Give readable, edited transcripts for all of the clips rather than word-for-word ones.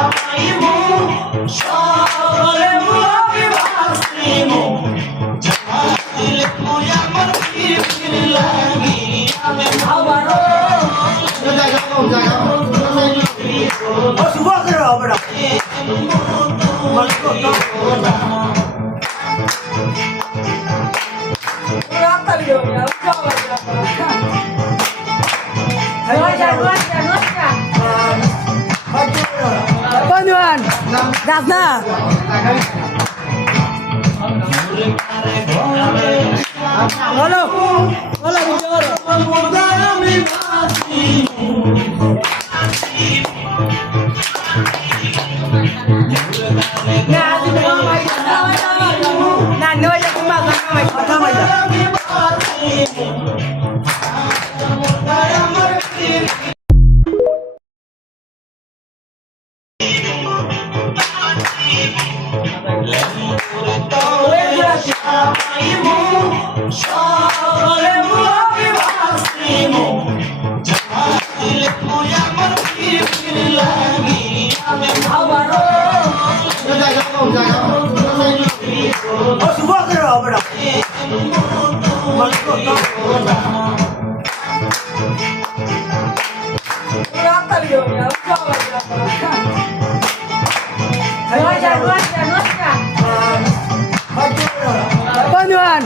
পাইমু সকলে মুই বাসিমু জামাত দিলে মুই আমার পীর লাগি আমি ভাবারো ও সুবহ করে হবে না Banyuan, Gasna. Halo, halo, nah, no, ya cuma পাইমু সকলে মুই বাসিমু জামাত দিলে মুই আমার পীর লাগি আমি ভাবারো ও সুবহ করে হবে না Banyuan,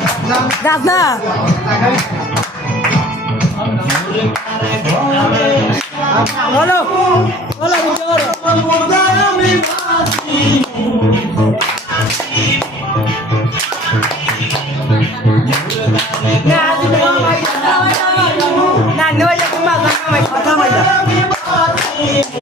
Gasna. Halo, halo, nah, no, ya cuma